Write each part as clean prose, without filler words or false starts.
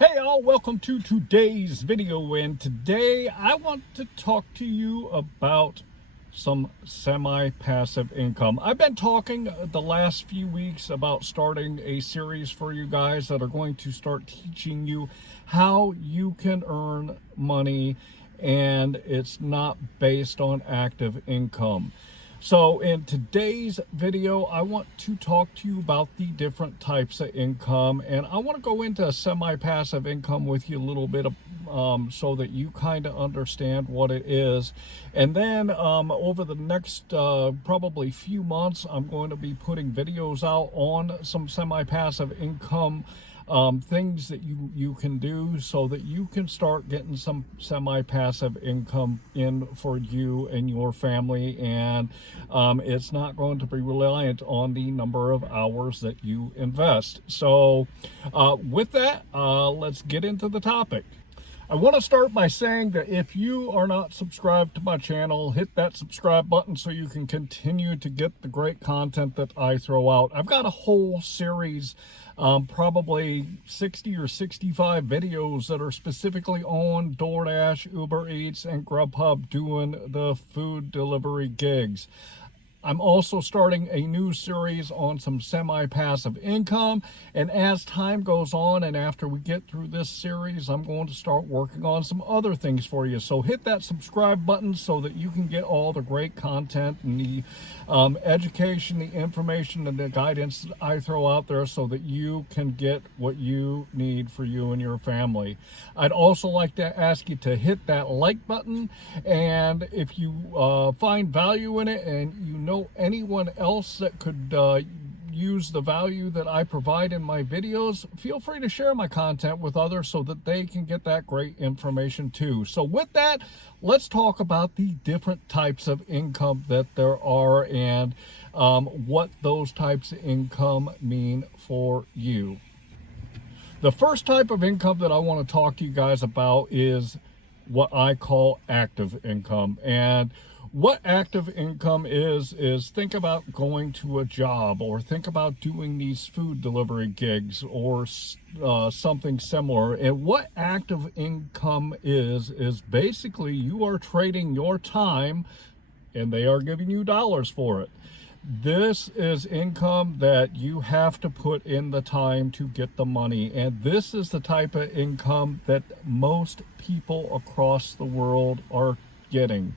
Hey all, welcome to today's video, and today I want to talk to you about some semi-passive income. I've been talking the last few weeks about starting a series for you guys that are going to start teaching you how you can earn money, and it's not based on active income. So in today's video, I want to talk to you about the different types of income, and I want to go into semi-passive income with you a little bit so that you kind of understand what it is. And then over the next probably few months, I'm going to be putting videos out on some semi-passive income things that you can do so that you can start getting some semi-passive income in for you and your family, and it's not going to be reliant on the number of hours that you invest. So with that, let's get into the topic. I want to start by saying that if you are not subscribed to my channel, hit that subscribe button so you can continue to get the great content that I throw out. I've got a whole series, probably 60 or 65 videos that are specifically on DoorDash, Uber Eats, and GrubHub doing the food delivery gigs. I'm also starting a new series on some semi-passive income, and as time goes on and after we get through this series, I'm going to start working on some other things for you. So hit that subscribe button so that you can get all the great content and the education, the information, and the guidance that I throw out there so that you can get what you need for you and your family. I'd also like to ask you to hit that like button, and if you find value in it and you know anyone else that could use the value that I provide in my videos, feel free to share my content with others so that they can get that great information too. So with that, let's talk about the different types of income that there are and what those types of income mean for you. The first type of income that I want to talk to you guys about is what I call active income. And what active income is think about going to a job, or think about doing these food delivery gigs or something similar. And what active income is basically you are trading your time and they are giving you dollars for it. This is income that you have to put in the time to get the money, and this is the type of income that most people across the world are getting.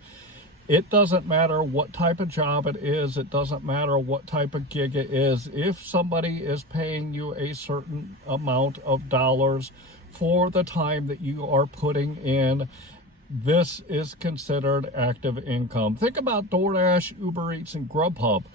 It doesn't matter what type of job it is. It doesn't matter what type of gig it is. If somebody is paying you a certain amount of dollars for the time that you are putting in, this is considered active income. Think about DoorDash, Uber Eats, and GrubHub.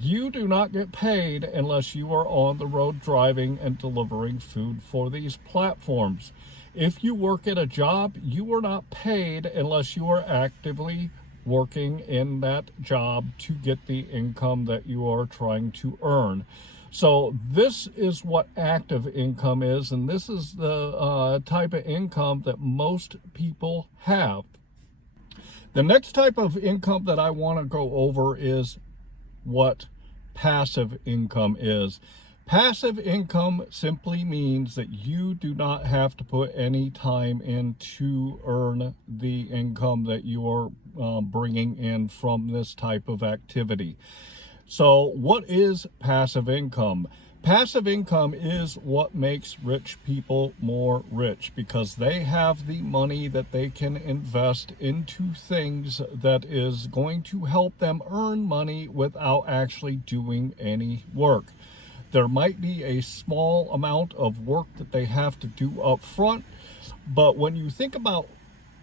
You do not get paid unless you are on the road driving and delivering food for these platforms. If you work at a job, you are not paid unless you are actively working in that job to get the income that you are trying to earn. So this is what active income is, and this is the type of income that most people have. The next type of income that I want to go over is what passive income is. Passive income simply means that you do not have to put any time in to earn the income that you are bringing in from this type of activity. So what is passive income? Passive income is what makes rich people more rich, because they have the money that they can invest into things that is going to help them earn money without actually doing any work. There might be a small amount of work that they have to do up front, but when you think about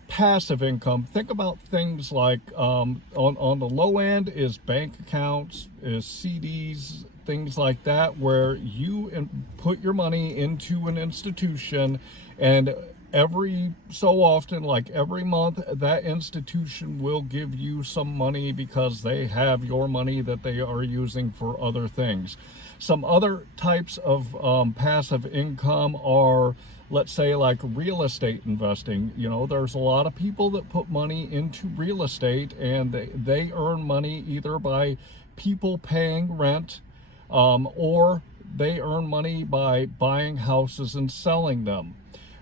passive income, think about things like on the low end is bank accounts, is CDs, things like that, where you put your money into an institution, and every so often, like every month, that institution will give you some money because they have your money that they are using for other things. Some other types of passive income are, let's say, like real estate investing. You know, there's a lot of people that put money into real estate, and they earn money either by people paying rent, or they earn money by buying houses and selling them.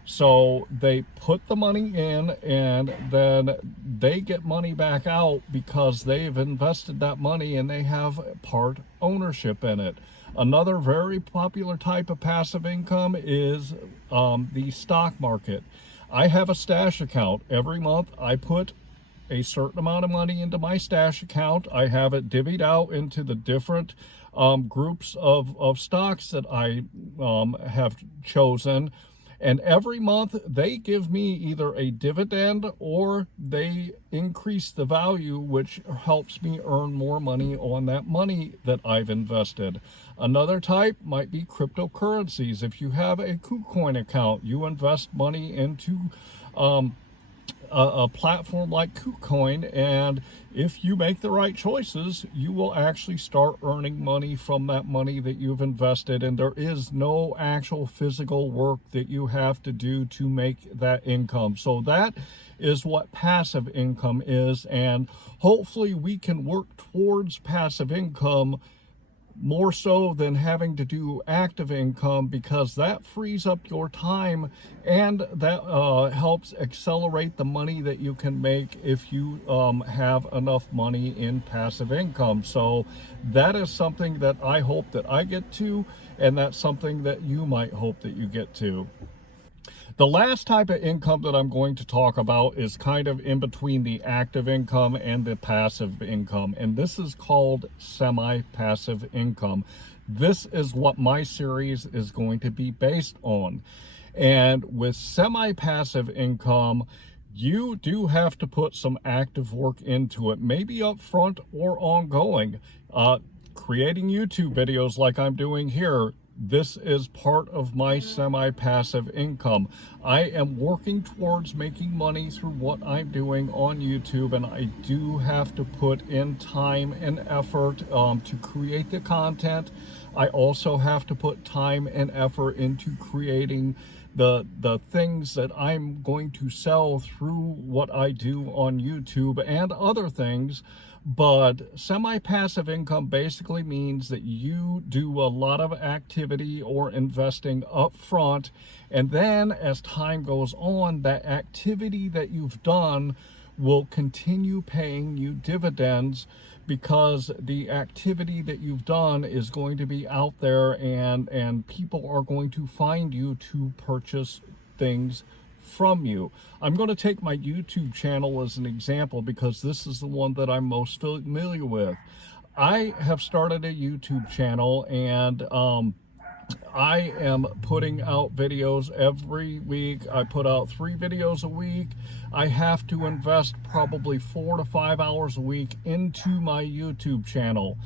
So they put the money in and then they get money back out because they've invested that money and they have part ownership in it. Another very popular type of passive income is the stock market. I have a stash account. Every month I put a certain amount of money into my stash account. I have it divvied out into the different groups of stocks that I have chosen. And every month they give me either a dividend or they increase the value, which helps me earn more money on that money that I've invested. Another type might be cryptocurrencies. If you have a KuCoin account, you invest money into a platform like KuCoin, and if you make the right choices, you will actually start earning money from that money that you've invested, and there is no actual physical work that you have to do to make that income. So that is what passive income is, and hopefully we can work towards passive income more so than having to do active income, because that frees up your time and that helps accelerate the money that you can make if you have enough money in passive income. So that is something that I hope that I get to, and that's something that you might hope that you get to. The last type of income that I'm going to talk about is kind of in between the active income and the passive income, and this is called semi-passive income. This is what my series is going to be based on. And with semi-passive income, you do have to put some active work into it, maybe up front or ongoing. Creating YouTube videos like I'm doing here, this is part of my semi-passive income. I am working towards making money through what I'm doing on YouTube, and I do have to put in time and effort to create the content. I also have to put time and effort into creating the things that I'm going to sell through what I do on YouTube and other things. But semi-passive income basically means that you do a lot of activity or investing up front, and then as time goes on, that activity that you've done will continue paying you dividends, because the activity that you've done is going to be out there, and people are going to find you to purchase things from you. I'm going to take my YouTube channel as an example because this is the one that I'm most familiar with. I have started a YouTube channel, and I am putting out videos every week. I put out 3 videos a week. I have to invest probably 4 to 5 hours a week into my YouTube channel.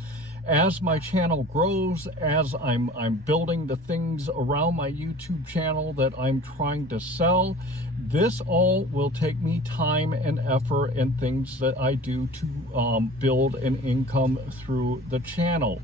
As my channel grows, as I'm building the things around my YouTube channel that I'm trying to sell, this all will take me time and effort and things that I do to build an income through the channel.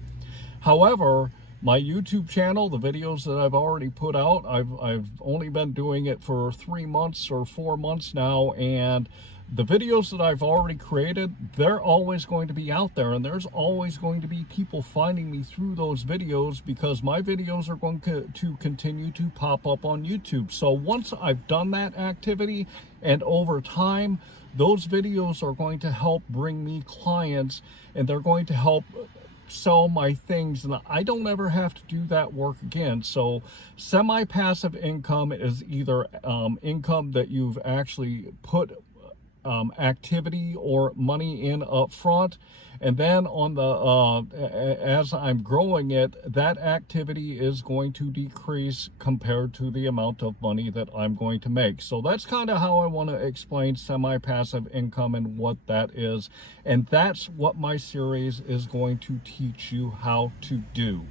However, my YouTube channel, the videos that I've already put out, I've only been doing it for 3 months or 4 months now, and the videos that I've already created, they're always going to be out there, and there's always going to be people finding me through those videos because my videos are going to continue to pop up on YouTube. So once I've done that activity, and over time, those videos are going to help bring me clients, and they're going to help sell my things, and I don't ever have to do that work again. So semi-passive income is either income that you've actually put activity or money in up front, and then on the as I'm growing it, that activity is going to decrease compared to the amount of money that I'm going to make. So that's kind of how I want to explain semi-passive income and what that is, and that's what my series is going to teach you how to do.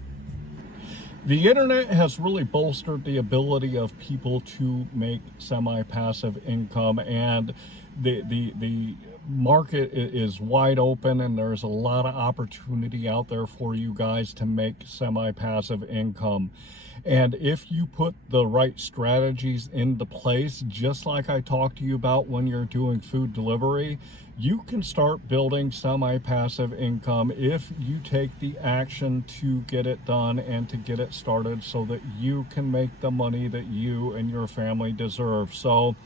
The internet has really bolstered the ability of people to make semi-passive income, and the market is wide open, and there's a lot of opportunity out there for you guys to make semi-passive income. And if you put the right strategies into place, just like I talked to you about when you're doing food delivery, you can start building semi-passive income if you take the action to get it done and to get it started so that you can make the money that you and your family deserve. So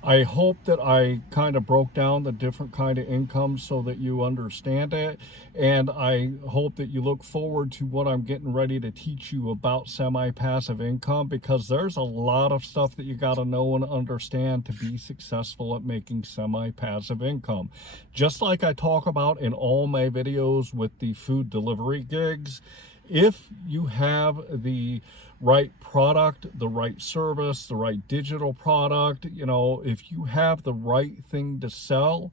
I hope that I kind of broke down the different kind of income so that you understand it. And I hope that you look forward to what I'm getting ready to teach you about semi-passive income, because there's a lot of stuff that you got to know and understand to be successful at making semi-passive income. Just like I talk about in all my videos with the food delivery gigs, if you have the right product, the right service, the right digital product, if you have the right thing to sell,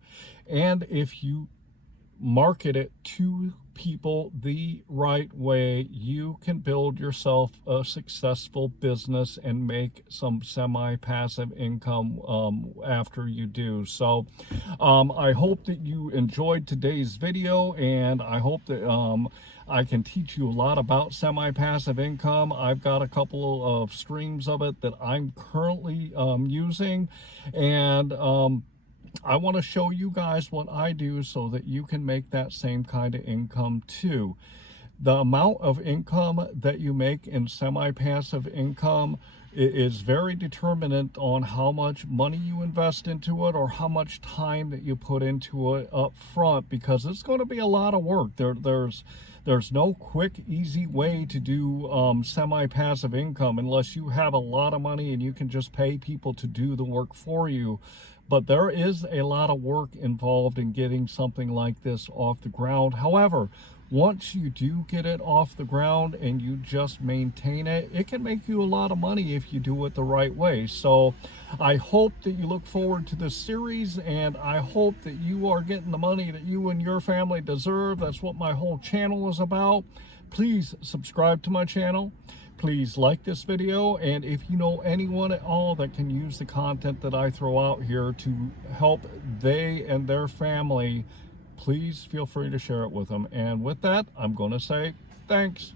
and if you market it to people the right way, you can build yourself a successful business and make some semi-passive income after you do. So I hope that you enjoyed today's video, and I hope that I can teach you a lot about semi-passive income. I've got a couple of streams of it that I'm currently using, and I want to show you guys what I do so that you can make that same kind of income too. The amount of income that you make in semi-passive income is very determinant on how much money you invest into it or how much time that you put into it up front, because it's going to be a lot of work. There's no quick, easy way to do semi-passive income unless you have a lot of money and you can just pay people to do the work for you. But there is a lot of work involved in getting something like this off the ground. However, once you do get it off the ground and you just maintain it, it can make you a lot of money if you do it the right way. So I hope that you look forward to this series, and I hope that you are getting the money that you and your family deserve. That's what my whole channel is about. Please subscribe to my channel. Please like this video, and if you know anyone at all that can use the content that I throw out here to help they and their family, please feel free to share it with them. And with that, I'm going to say thanks.